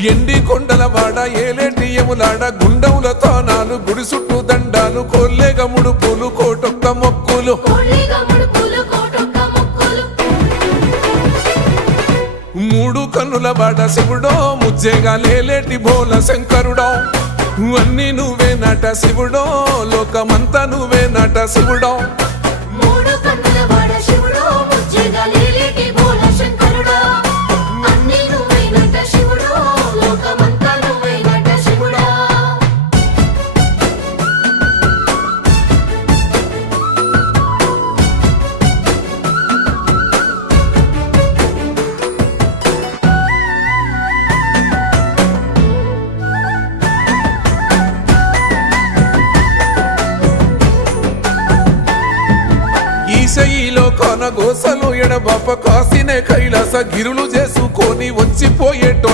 ఎండి కొండల వాడ ఏలేటి యములాడ గుండముల తానాలు గుడి చుట్టూ దండాలు కొల్లేగ ముడుపులు కోటొక్క మొక్కులు మూడు కన్నుల వాడ శివుడో ముజ్జేగా లేలేటి బోల శంకరుడో అన్ని నువ్వే నట శివుడో లోకమంతా నువ్వే నట శివుడో ఈశయిలో కొన గోసలు ఎడబాప కాసినే కైలాస గిరులు చేసుకొని వచ్చిపోయేటోళ్ళ